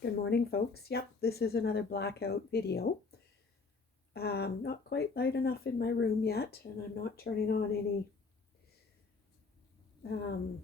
Good morning, folks. Yep, this is another blackout video. Not quite light enough in my room yet, and I'm not turning on um,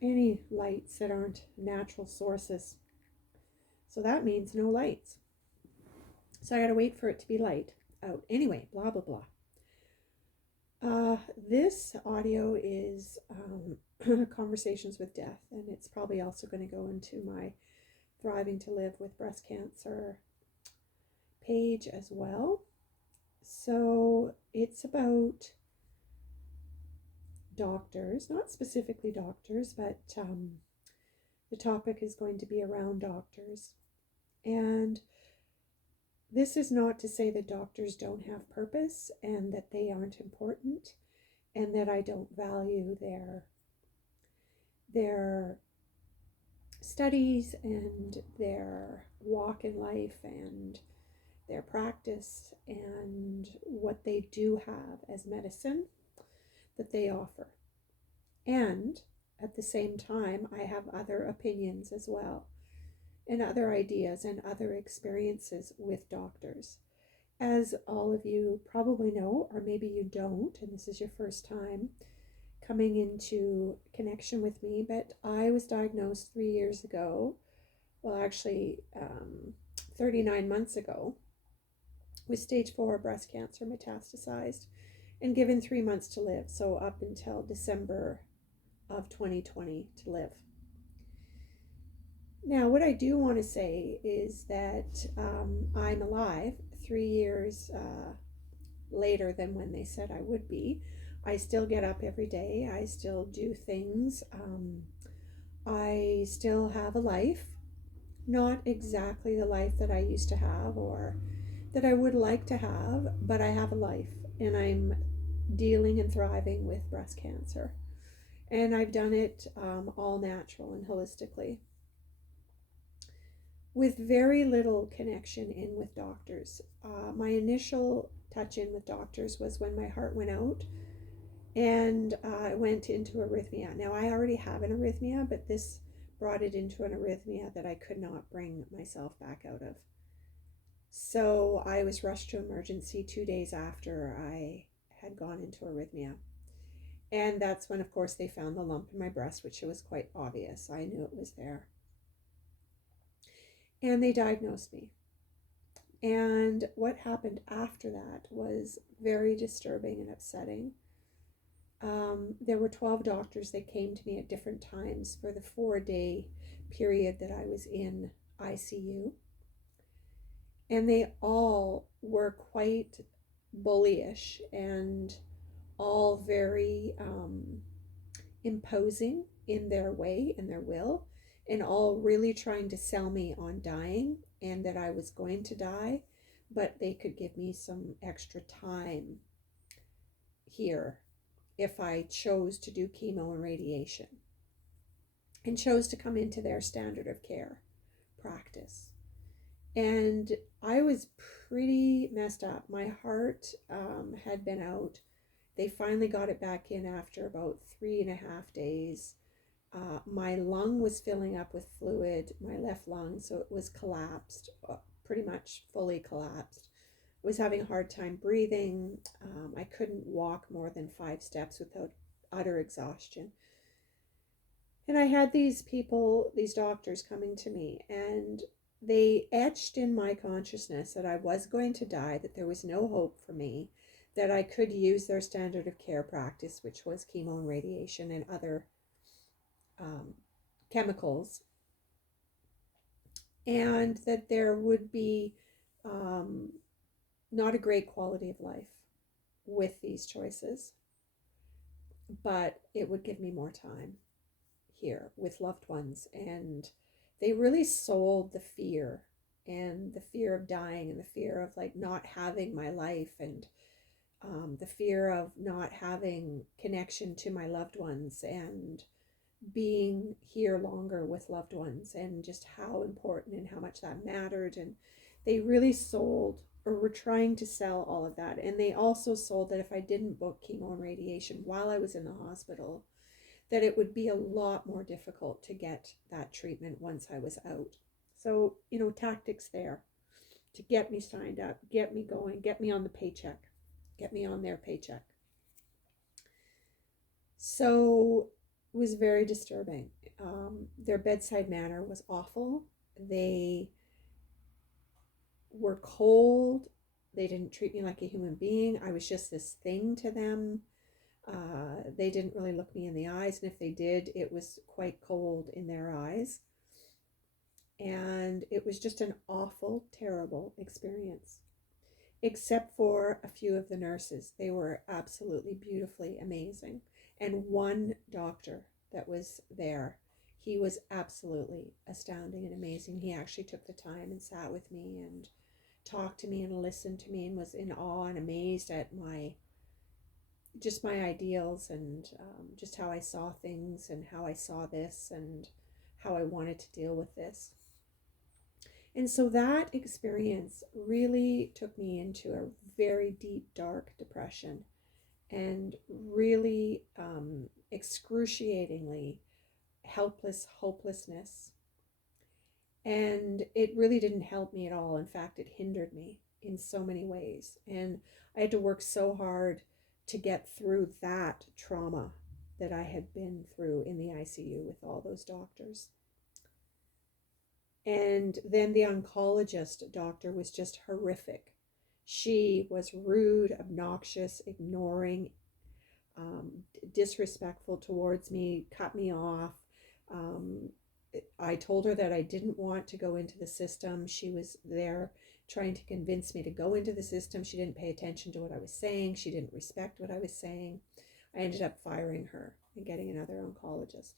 any lights that aren't natural sources. So that means no lights. So I gotta wait for it to be light out. Anyway, blah blah blah. This audio is conversations with death, and it's probably also going to go into my Thriving to Live with Breast Cancer page as well. So it's about doctors, not specifically doctors, but the topic is going to be around doctors. And this is not to say that doctors don't have purpose and that they aren't important and that I don't value their studies and their walk in life and their practice and what they do have as medicine that they offer. And at the same time, I have other opinions as well, and other ideas and other experiences with doctors. As all of you probably know, or maybe you don't, and this is your first time coming into connection with me, but I was diagnosed 3 years ago, well, actually, 39 months ago, with stage 4 breast cancer metastasized and given 3 months to live. So up until December of 2020 to live. Now, what I do want to say is that I'm alive 3 years later than when they said I would be. I still get up every day. I still do things. I still have a life. Not exactly the life that I used to have or that I would like to have, but I have a life and I'm dealing and thriving with breast cancer. And I've done it all natural and holistically with very little connection in with doctors. My initial touch in with doctors was when my heart went out and I went into arrhythmia. Now, I already have an arrhythmia, but this brought it into an arrhythmia that I could not bring myself back out of. So I was rushed to emergency 2 days after I had gone into arrhythmia. And that's when, of course, they found the lump in my breast, which was quite obvious. I knew it was there. And they diagnosed me. And what happened after that was very disturbing and upsetting. There were 12 doctors that came to me at different times for the 4-day period that I was in ICU. And they all were quite bullyish and all very imposing in their way, in their will, and all really trying to sell me on dying and that I was going to die, but they could give me some extra time here if I chose to do chemo and radiation and chose to come into their standard of care practice. And I was pretty messed up. My heart had been out. They finally got it back in after about 3.5 days. My lung was filling up with fluid, my left lung, so it was collapsed, pretty much fully collapsed. I was having a hard time breathing. I couldn't walk more than 5 steps without utter exhaustion. And I had these people, these doctors coming to me, and they etched in my consciousness that I was going to die, that there was no hope for me, that I could use their standard of care practice, which was chemo and radiation and other chemicals, and that there would be not a great quality of life with these choices, but it would give me more time here with loved ones. And they really sold the fear and the fear of dying and the fear of like not having my life and the fear of not having connection to my loved ones and being here longer with loved ones and just how important and how much that mattered. And they really sold or were trying to sell all of that. And they also sold that if I didn't book chemo and radiation while I was in the hospital, that it would be a lot more difficult to get that treatment once I was out. So, tactics there to get me signed up, get me going, get me on the paycheck, get me on their paycheck. So it was very disturbing. Their bedside manner was awful. They were cold. They didn't treat me like a human being. I was just this thing to them. They didn't really look me in the eyes, and if they did, it was quite cold in their eyes. And it was just an awful, terrible experience, except for a few of the nurses. They were absolutely beautifully amazing. And one doctor that was there, he was absolutely astounding and amazing. He actually took the time and sat with me and talked to me and listened to me and was in awe and amazed at my ideals and just how I saw things and how I saw this and how I wanted to deal with this. And so that experience really took me into a very deep, dark depression and really excruciatingly hopelessness. And it really didn't help me at all. In fact, it hindered me in so many ways. And I had to work so hard to get through that trauma that I had been through in the ICU with all those doctors. And then the oncologist doctor was just horrific. She was rude, obnoxious, ignoring, disrespectful towards me, cut me off. Um, I told her that I didn't want to go into the system. She was there trying to convince me to go into the system. She didn't pay attention to what I was saying. She didn't respect what I was saying. I ended up firing her and getting another oncologist.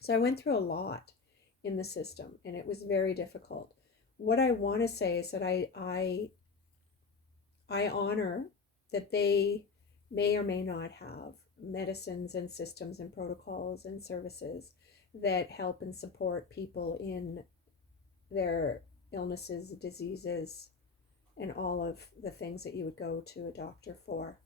So I went through a lot in the system, and it was very difficult. What I want to say is that I honor that they may or may not have medicines and systems and protocols and services that help and support people in their illnesses, diseases, and all of the things that you would go to a doctor for.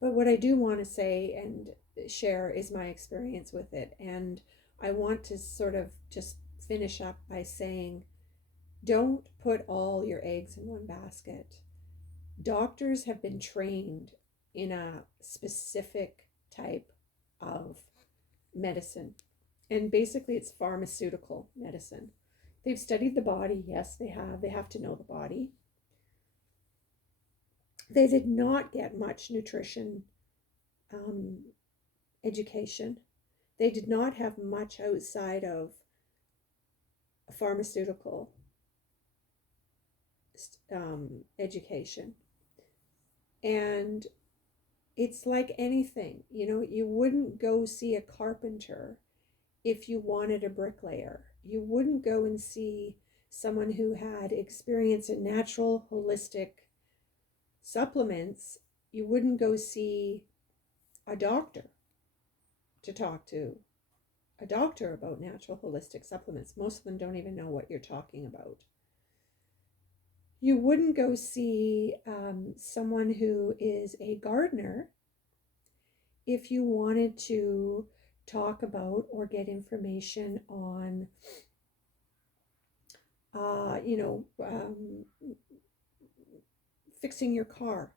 But what I do want to say and share is my experience with it. And I want to sort of just finish up by saying, don't put all your eggs in one basket. Doctors have been trained in a specific type of medicine, and basically it's pharmaceutical medicine. They've studied the body. Yes, they have. They have to know the body. They did not get much nutrition education. They did not have much outside of pharmaceutical education. And it's like anything, you wouldn't go see a carpenter if you wanted a bricklayer. You wouldn't go and see someone who had experience in natural holistic supplements. You wouldn't go see a doctor to talk to a doctor about natural holistic supplements. Most of them don't even know what you're talking about. You wouldn't go see someone who is a gardener if you wanted to talk about or get information on, fixing your car.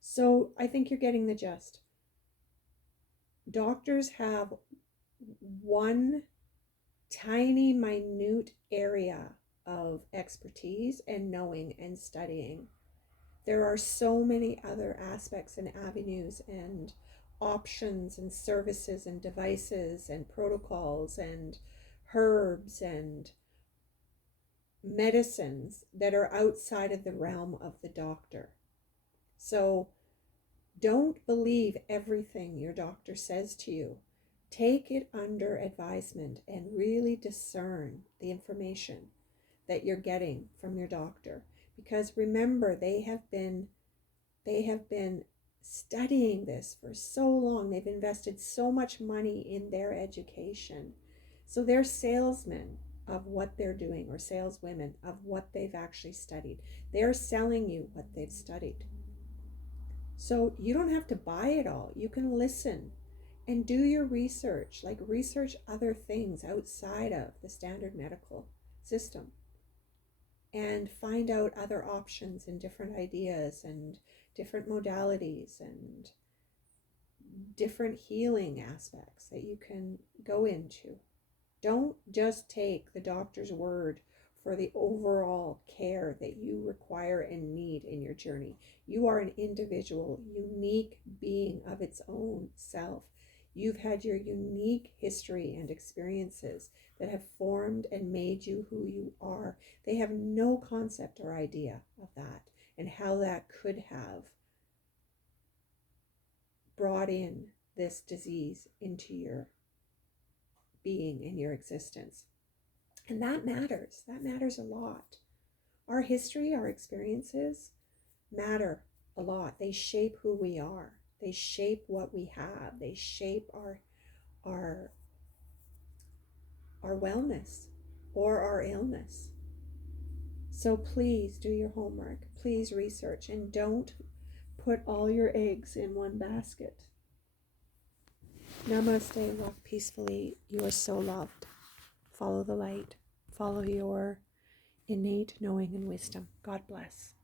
So I think you're getting the gist. Doctors have one tiny, minute area of expertise and knowing and studying. There are so many other aspects and avenues and options and services and devices and protocols and herbs and medicines that are outside of the realm of the doctor. So don't believe everything your doctor says to you. Take it under advisement and really discern the information that you're getting from your doctor. Because remember, they have been studying this for so long. They've invested so much money in their education. So they're salesmen of what they're doing, or saleswomen of what they've actually studied. They're selling you what they've studied. So you don't have to buy it all. You can listen And do your research, like research other things outside of the standard medical system, and find out other options and different ideas and different modalities and different healing aspects that you can go into. Don't just take the doctor's word for the overall care that you require and need in your journey. You are an individual, unique being of its own self. You've had your unique history and experiences that have formed and made you who you are. They have no concept or idea of that and how that could have brought in this disease into your being and your existence. And that matters. That matters a lot. Our history, our experiences matter a lot. They shape who we are. They shape what we have. They shape our wellness or our illness. So please do your homework. Please research, and don't put all your eggs in one basket. Namaste. Walk peacefully. You are so loved. Follow the light. Follow your innate knowing and wisdom. God bless.